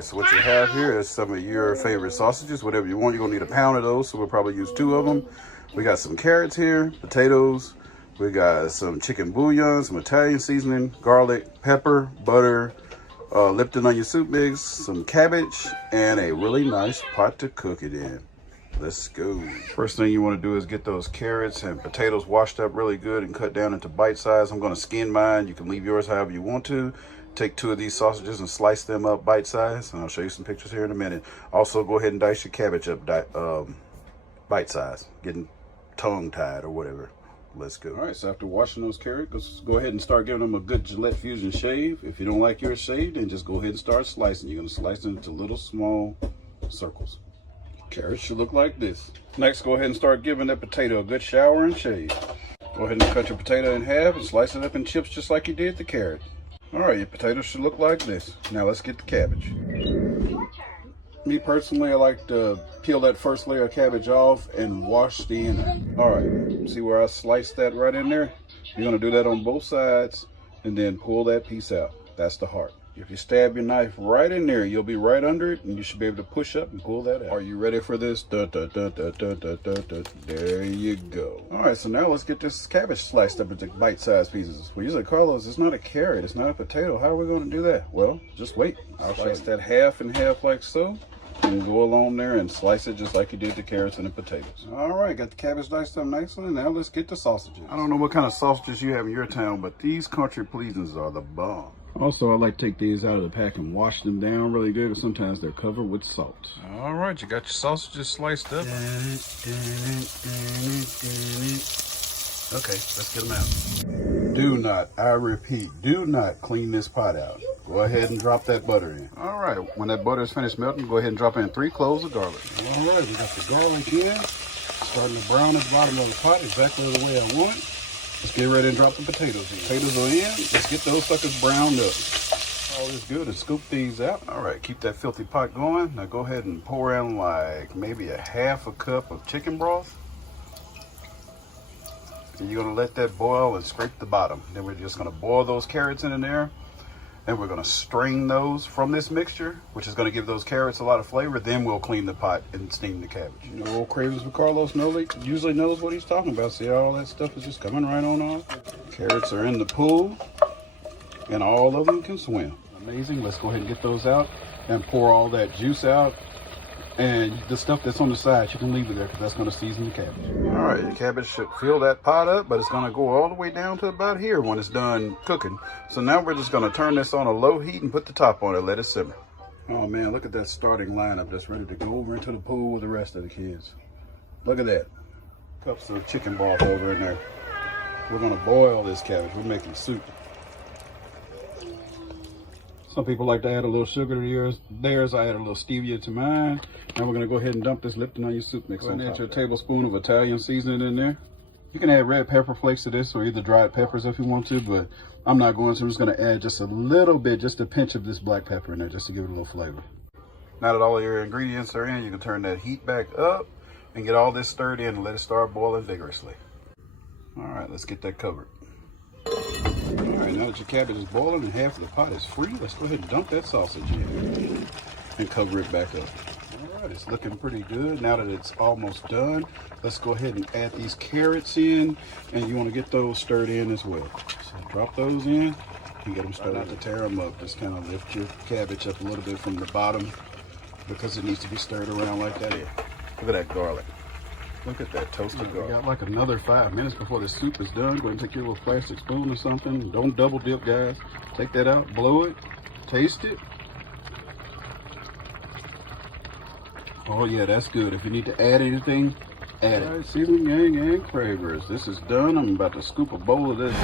right, so what you have here is some of your favorite sausages, whatever you want. You're gonna need a pound of those, so we'll probably use 2 of them. We got some carrots here, potatoes. We got some chicken bouillon, some Italian seasoning, garlic, pepper, butter, Lipton onion soup mix, some cabbage, and a really nice pot to cook it in. Let's go. First thing you want to do is get those carrots and potatoes washed up really good and cut down into bite size. I'm going to skin mine. You can leave yours however you want to. Take 2 of these sausages and slice them up bite size, and I'll show you some pictures here in a minute. Also, go ahead and dice your cabbage up bite size, getting tongue tied or whatever. Let's go. All right, so after washing those carrots, let's go ahead and start giving them a good Gillette Fusion shave. If you don't like yours shaved, then just go ahead and start slicing. You're going to slice them into little small circles. Carrots should look like this. Next, go ahead and start giving that potato a good shower and shave. Go ahead and cut your potato in half and slice it up in chips just like you did the carrot. All right, your potatoes should look like this. Now let's get the cabbage. Me personally, I like to peel that first layer of cabbage off and wash the inner. All right, see where I sliced that right in there? You're gonna do that on both sides and then pull that piece out. That's the heart. If you stab your knife right in there, you'll be right under it and you should be able to push up and pull that out. Are you ready for this? There you go. All right, so now let's get this cabbage sliced up into bite-sized pieces. Well, you say, Carlos, it's not a carrot, it's not a potato. How are we gonna do that? Well, just wait. I'll slice that half and half like so. And go along there and slice it just like you did the carrots and the potatoes. All right, got the cabbage diced up nicely. Now let's get the sausages. I don't know what kind of sausages you have in your town, but these country pleasings are the bomb. Also, I like to take these out of the pack and wash them down really good, because sometimes they're covered with salt. All right, you got your sausages sliced up. Okay, let's get them out. Do not, I repeat, do not clean this pot out. Go ahead and drop that butter in. All right, when that butter is finished melting, go ahead and drop in 3 cloves of garlic. All right, we got the garlic in. Starting to brown at the bottom of the pot, exactly the way I want it. Let's get ready and drop the potatoes in. Potatoes are in. Let's get those suckers browned up. All this good and scoop these out. All right, keep that filthy pot going. Now go ahead and pour in like maybe a half a cup of chicken broth. And you're gonna let that boil and scrape the bottom. Then we're just gonna boil those carrots in there. And we're gonna strain those from this mixture, which is gonna give those carrots a lot of flavor. Then we'll clean the pot and steam the cabbage. You know, old Cravens with Carlos usually knows what he's talking about. See, all that stuff is just coming right on off. Carrots are in the pool, and all of them can swim. Amazing. Let's go ahead and get those out and pour all that juice out. And the stuff that's on the side, you can leave it there because that's going to season the cabbage. All right, your cabbage should fill that pot up, but it's going to go all the way down to about here when it's done cooking. So now we're just going to turn this on a low heat and put the top on it, let it simmer. Oh man, look at that starting lineup that's ready to go over into the pool with the rest of the kids. Look at that. Cups of chicken broth over in there. We're going to boil this cabbage. We're making soup. Some people like to add a little sugar to theirs. I add a little stevia to mine. Now we're going to go ahead and dump this Lipton onion soup mix on top. Add a tablespoon of Italian seasoning in there. You can add red pepper flakes to this or either dried peppers if you want to, but I'm not going to. I'm just going to add just a little bit, just a pinch of this black pepper in there just to give it a little flavor. Now that all of your ingredients are in, you can turn that heat back up and get all this stirred in and let it start boiling vigorously. All right, let's get that covered. All right, now that your cabbage is boiling and half of the pot is free, let's go ahead and dump that sausage in and cover it back up. All right, it's looking pretty good. Now that it's almost done, let's go ahead and add these carrots in, and you want to get those stirred in as well. So drop those in and get them stirred. Not to tear them up, just kind of lift your cabbage up a little bit from the bottom because it needs to be stirred around like that. Look at that garlic. Look at that toasted garlic. We got like another 5 minutes before the soup is done. Go ahead and take your little plastic spoon or something. Don't double dip, guys. Take that out, blow it, taste it. Oh yeah, that's good. If you need to add anything, add it. All right, seasoning gang and cravers. This is done. I'm about to scoop a bowl of this.